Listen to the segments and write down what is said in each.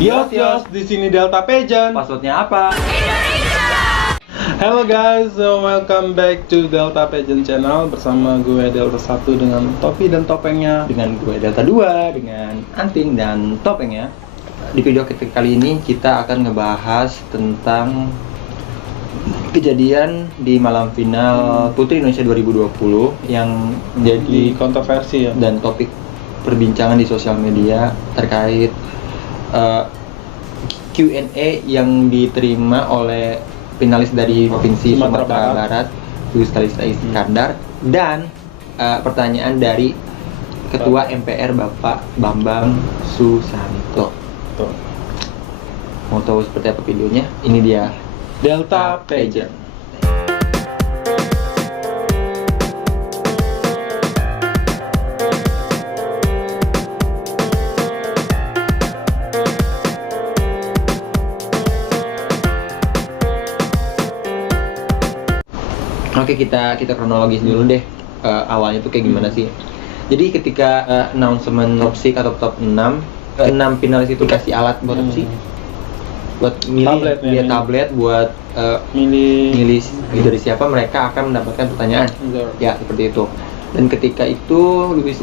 Yos, di sini Delta Pageant. Passwordnya apa? Hello guys, so welcome back to Delta Pageant channel bersama gue Delta 1 dengan topi dan topengnya. Dengan gue Delta 2 dengan anting dan topengnya. Di video kali ini kita akan ngebahas tentang kejadian di malam final Putri Indonesia 2020 yang menjadi kontroversi ya, dan topik perbincangan di sosial media terkait Q&A yang diterima oleh finalis dari Provinsi Sumatera Barat, Luis Kalista Iskandar, dan pertanyaan dari Ketua MPR Bapak Bambang Susanto. Tuh. Mau tahu seperti apa videonya? Ini dia Delta Pageant. Oke, kita kronologis dulu deh. Awalnya tuh kayak gimana sih? Jadi ketika announcement top 6 atau top 6 finalis itu kasih alat buat apa sih? Buat milih tablet buat milih dari siapa mereka akan mendapatkan pertanyaan. Ya, seperti itu. Dan ketika itu Luis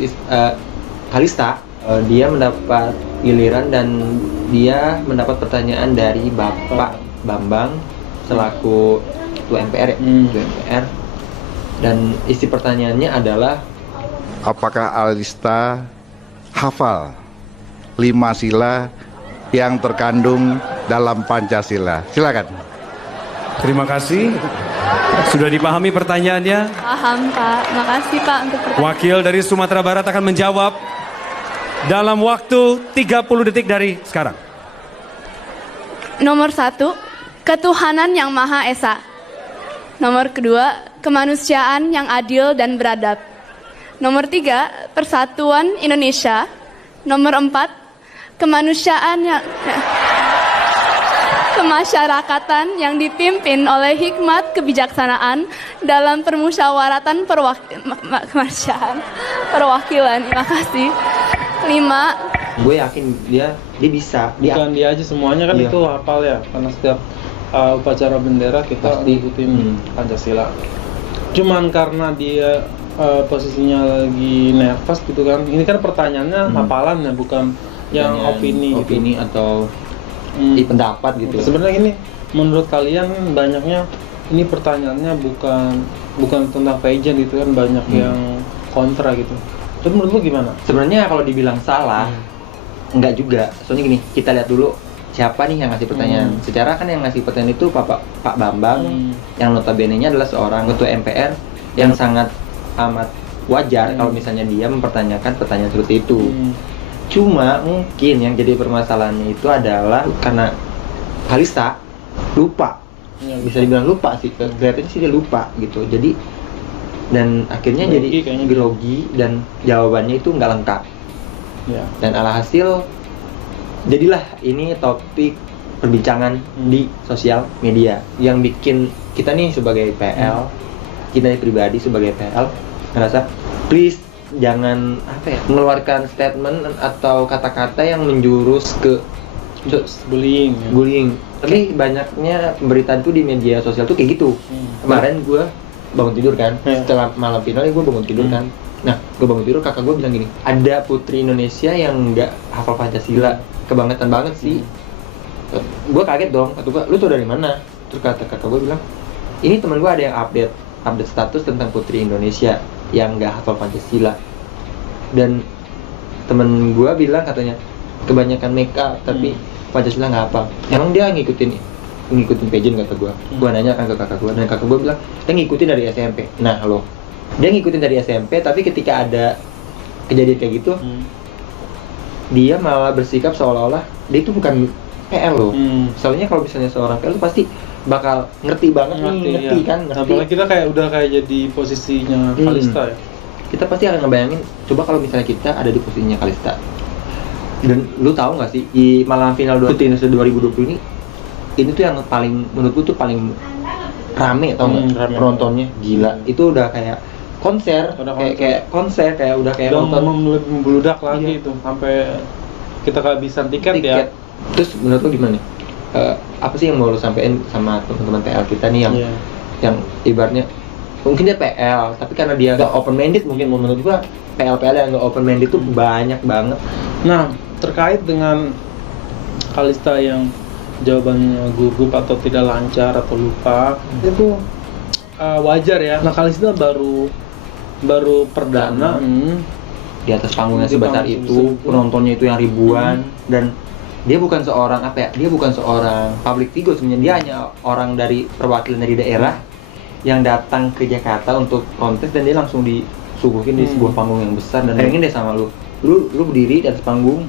Kalista dia mendapat giliran dan dia mendapat pertanyaan dari Bapak Bambang selaku Ketua MPR ya, Ketua MPR. Dan isi pertanyaannya adalah, apakah Alista hafal 5 sila yang terkandung dalam Pancasila? Silakan. Terima kasih. Sudah dipahami pertanyaannya? Paham, Pak. Makasih, Pak, untuk pertanyaan. Wakil dari Sumatera Barat akan menjawab dalam waktu 30 detik dari sekarang. Nomor 1, ketuhanan yang Maha Esa. Nomor 2, kemanusiaan yang adil dan beradab. Nomor 3, persatuan Indonesia. Nomor 4, kemanusiaan yang kemasyarakatan yang dipimpin oleh hikmat kebijaksanaan dalam permusyawaratan perwakilan. Terima kasih. 5, gue yakin dia bisa. Bukan dia aja, semuanya kan Iya. itu hafal ya, karena setiap upacara bendera kita Pasti. ngikutin Pancasila. Cuman karena dia posisinya lagi nervous gitu kan. Ini kan pertanyaannya hafalan ya, bukan yang opini gitu. Atau pendapat gitu. Sebenarnya gini, menurut kalian banyaknya ini pertanyaannya bukan tentang pageant gitu kan, banyak yang kontra gitu. Tapi menurut lu gimana? Sebenarnya kalau dibilang salah, enggak juga. Soalnya gini, kita lihat dulu siapa nih yang ngasih pertanyaan. Secara kan yang ngasih pertanyaan itu Pak Bambang, yang notabene-nya adalah seorang Ketua MPR yang sangat amat wajar kalau misalnya dia mempertanyakan pertanyaan seperti itu. Cuma mungkin yang jadi permasalahannya itu adalah karena Kalista lupa. Bisa dibilang lupa sih, kelihatannya sih dia lupa gitu. Jadi dan akhirnya Grogi, jadi grogi dan jawabannya itu nggak lengkap. Ya. Dan alhasil jadilah ini topik perbincangan di sosial media yang bikin kita nih sebagai PL, kita pribadi sebagai PL ngerasa please jangan mengeluarkan statement atau kata-kata yang menjurus ke bullying. Tapi banyaknya pemberitaan tuh di media sosial tuh kayak gitu. Kemarin gue bangun tidur kan, setelah malam final gue bangun tidur kan. Nah, gue bangun tidur, kakak gue bilang gini, ada putri Indonesia yang nggak hafal Pancasila. Kebangetan banget sih. Gue kaget dong, kata gue, lu tuh dari mana? Terus kata kakak gue bilang, ini teman gue ada yang update status tentang putri Indonesia yang nggak hafal Pancasila. Dan temen gue bilang katanya, kebanyakan make up tapi Pancasila nggak hafal. Emang dia ngikutin pageant, kata gue. Gue nanya kan ke kakak gue, dan kakak gue bilang, dia ngikutin dari SMP. Nah loh, dia ngikutin dari SMP, tapi ketika ada kejadian kayak gitu, dia malah bersikap seolah-olah dia itu bukan PL loh. Soalnya kalau misalnya seorang PL itu pasti bakal ngerti banget ngerti ya. kan, ngerti. Apalagi kita udah jadi posisinya Kalista ya. Kita pasti akan ngebayangin, coba kalau misalnya kita ada di posisinya Kalista. Dan lu tahu nggak sih, di malam final Putri Indonesia 2020 ini tuh yang paling, menurutku tuh paling rame, tau nggak? Penontonnya gila. Itu udah kayak konser, kayak konser, kayak udah kayak udah nonton membludak lagi itu sampai kita kehabisan tiket ya. Terus menurut lo gimana nih? Apa sih yang mau lo sampein sama teman-teman PL kita nih yang ibaratnya mungkin dia PL tapi karena dia gak open minded, mungkin menurut gua PL yang gak open minded tuh banyak banget. Nah, terkait dengan Kalista yang jawabannya gugup atau tidak lancar atau lupa, itu wajar ya. Nah, Kalista baru perdana di atas panggungnya Di sebesar panggung itu, sebesar penontonnya itu yang ribuan, dan dia bukan seorang dia bukan seorang public figure sebenarnya, dia hanya orang dari perwakilan dari daerah yang datang ke Jakarta untuk kontes, dan dia langsung disuguhin di sebuah panggung yang besar. Dan bayangin deh sama lu berdiri di atas panggung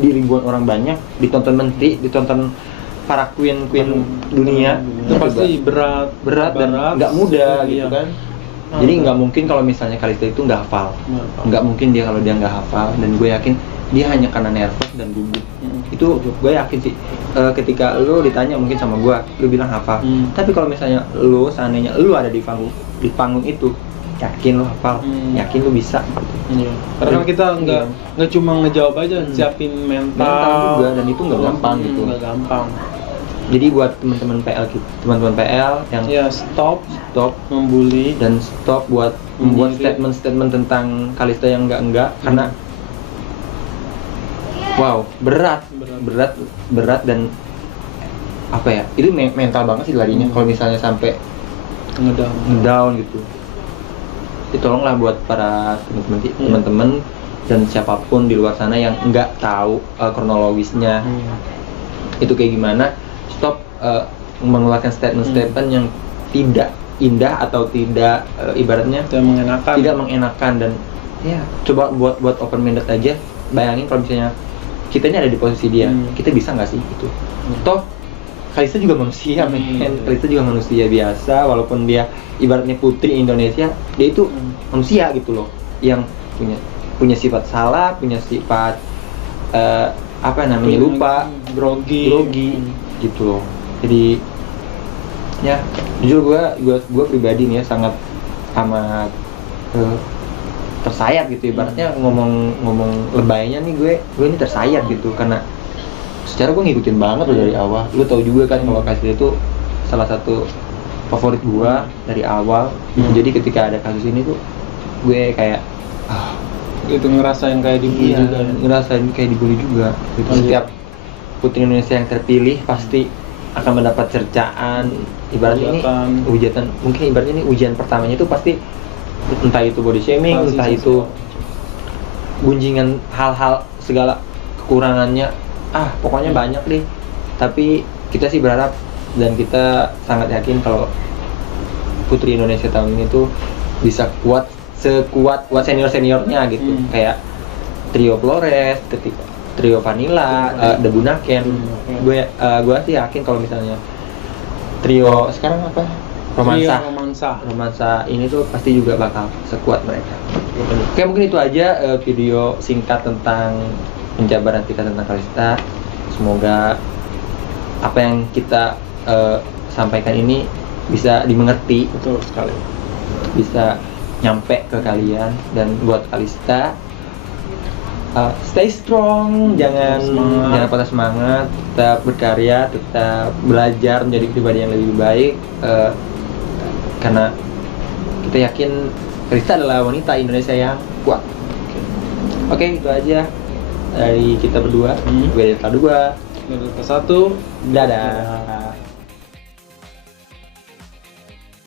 di ribuan orang banyak, ditonton menteri, ditonton para queen dunia. Itu pasti berat dan nggak mudah gitu iya. kan. Jadi nggak mungkin kalau misalnya Kalista itu nggak hafal, nggak mungkin dia kalau dia nggak hafal, dan gue yakin dia hanya karena nervous dan gugup. Itu gue yakin sih. Ketika lo ditanya mungkin sama gue, lo bilang hafal. Tapi kalau misalnya lo seandainya lo ada di panggung itu, yakin lo hafal, yakin lo bisa. Iya. Karena kan kita nggak cuma ngejawab aja, siapin mental juga, dan itu nggak gampang gitu. Nggak gampang. Jadi buat teman-teman PL yang stop membuli dan stop buat membuat statement tentang Kalista yang enggak karena wow, berat dan apa ya? Itu mental banget sih larinya kalau misalnya sampai ngedown gitu. Jadi tolonglah buat para teman-teman dan siapapun di luar sana yang nggak tahu kronologisnya itu kayak gimana, stop mengeluarkan statement yang tidak indah atau tidak ibaratnya tidak mengenakan, dan ya coba buat open minded aja. Bayangin kalau misalnya kita ini ada di posisi dia, kita bisa nggak sih gitu. Toh Kalista juga manusia, Kalista juga manusia biasa, walaupun dia ibaratnya putri Indonesia, dia itu manusia gitu loh, yang punya sifat salah, punya sifat lupa, grogi gitu loh. Jadi ya jujur gue pribadi nih ya sangat amat tersayat gitu, ibaratnya ngomong lebaynya nih gue ini tersayat gitu, karena secara gue ngikutin banget loh dari awal. Lu tau juga kan kalau Kalista itu salah satu favorit gue dari awal. Jadi ketika ada kasus ini tuh gue kayak itu ngerasain kayak dibully juga gitu. Setiap putri Indonesia yang terpilih pasti akan mendapat cercaan, ibaratnya ini hujatan, mungkin ibaratnya ini ujian pertamanya itu pasti entah itu body shaming, entah itu gunjingan hal-hal segala kekurangannya, pokoknya banyak deh. Tapi kita sih berharap dan kita sangat yakin kalau putri Indonesia tahun ini tuh bisa sekuat senior-seniornya gitu. Kayak trio Flores, trio Vanilla, Debu Naken. Gue sih yakin kalau misalnya trio sekarang apa? Romansa ini tuh pasti juga bakal sekuat mereka. Oke, mungkin itu aja video singkat tentang penjabaran kita tentang Kalista. Semoga apa yang kita sampaikan ini bisa dimengerti. Betul sekali. Bisa nyampe ke kalian, dan buat Kalista stay strong, jangan patah semangat, tetap berkarya, tetap belajar menjadi pribadi yang lebih baik, karena kita yakin Kalista adalah wanita Indonesia yang kuat. Oke, itu aja dari kita berdua. Gue Delta 2, Delta 1, dadah.